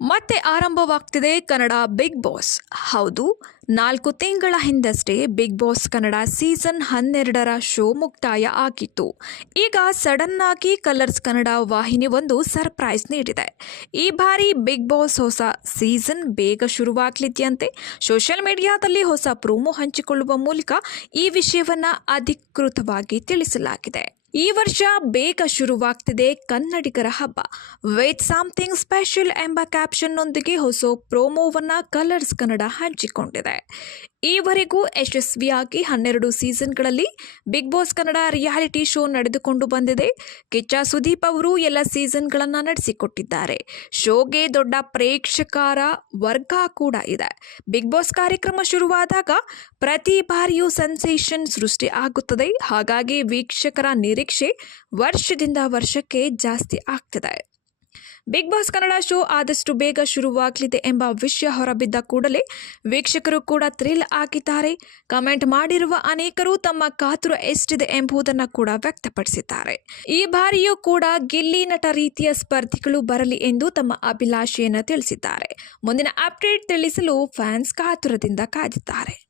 ಮತ್ತೆ ಆರಂಭವಾಗ್ತಿದೆ Kannada big boss. ಹೌದು, 4 ತಿಂಗಳ ಹಿಂದಷ್ಟೇ ಬಿಗ್ ಬಾಸ್ ಕನ್ನಡ ಸೀಸನ್ 12ರ ಶೋ ಮುಕ್ತಾಯ ಆಗಿತ್ತು. ಈಗ ಸಡನ್ ಆಗಿ ಕಲರ್ಸ್ ಕನ್ನಡ ವಾಹಿನಿ ಒಂದು ಸರ್ಪ್ರೈಸ್ ನೀಡಿದೆ. ಈ ಬಾರಿ ಬಿಗ್ ಬಾಸ್ ಹೊಸ ಸೀಸನ್ ಬೇಗ ಶುರುವಾಗಲಿದೆಯಂತೆ. ಸೋಷಿಯಲ್ ಮೀಡಿಯಾದಲ್ಲಿ ಹೊಸ ಪ್ರೋಮೋ ಹಂಚಿಕೊಳ್ಳುವ ಮೂಲಕ ಈ ವಿಷಯವನ್ನ ಅಧಿಕೃತವಾಗಿ ತಿಳಿಸಲಾಗಿದೆ. ಈ ವರ್ಷ ಬೇಗ ಶುರುವಾಗ್ತಿದೆ ಕನ್ನಡಿಗರ ಹಬ್ಬ ವಿತ್ ಸಮಥಿಂಗ್ ಸ್ಪೆಷಲ್ ಎಂಬ ಕ್ಯಾಪ್ಷನ್ನೊಂದಿಗೆ ಹೊಸ ಪ್ರೋಮೋವನ್ನ ಕಲರ್ಸ್ ಕನ್ನಡ ಹಂಚಿಕೊಂಡಿದೆ. ಈವರೆಗೂ ಯಶಸ್ವಿಯಾಗಿ 12 ಸೀಸನ್ಗಳಲ್ಲಿ Bigg Boss Kannada reality show ನಡೆದುಕೊಂಡು ಬಂದಿದೆ. ಕಿಚ್ಚ ಸುದೀಪ್ ಅವರು ಎಲ್ಲ ಸೀಸನ್ಗಳನ್ನು ನಡೆಸಿಕೊಟ್ಟಿದ್ದಾರೆ. ಶೋಗೆ ದೊಡ್ಡ ಪ್ರೇಕ್ಷಕರ ವರ್ಗ ಕೂಡ ಇದೆ. ಬಿಗ್ ಬಾಸ್ ಕಾರ್ಯಕ್ರಮ ಶುರುವಾದಾಗ ಪ್ರತಿ ಬಾರಿಯೂ ಸೆನ್ಸೇಷನ್ ಸೃಷ್ಟಿ ಆಗುತ್ತದೆ. ಹಾಗಾಗಿ ವೀಕ್ಷಕರ ನಿರೀಕ್ಷೆ ವರ್ಷದಿಂದ ವರ್ಷಕ್ಕೆ ಜಾಸ್ತಿ ಆಗ್ತಿದೆ. ಬಿಗ್ ಬಾಸ್ ಕನ್ನಡ ಶೋ ಆದಷ್ಟು ಬೇಗ ಶುರುವಾಗಲಿದೆ ಎಂಬ ವಿಷಯ ಹೊರಬಿದ್ದ ಕೂಡಲೇ ವೀಕ್ಷಕರು ಕೂಡ ಥ್ರಿಲ್ ಆಗಿದ್ದಾರೆ. ಕಮೆಂಟ್ ಮಾಡಿರುವ ಅನೇಕರು ತಮ್ಮ ಕಾತುರ ಎಷ್ಟಿದೆ ಎಂಬುದನ್ನು ಕೂಡ ವ್ಯಕ್ತಪಡಿಸಿದ್ದಾರೆ. ಈ ಬಾರಿಯೂ ಕೂಡ ಗಿಲ್ಲಿ ನಟ ರೀತಿಯ ಸ್ಪರ್ಧಿಗಳು ಬರಲಿ ಎಂದು ತಮ್ಮ ಅಭಿಲಾಷೆಯನ್ನು ತಿಳಿಸಿದ್ದಾರೆ. ಮುಂದಿನ ಅಪ್ಡೇಟ್ ತಿಳಿಸಲು ಫ್ಯಾನ್ಸ್ ಕಾತುರದಿಂದ ಕಾದಿದ್ದಾರೆ.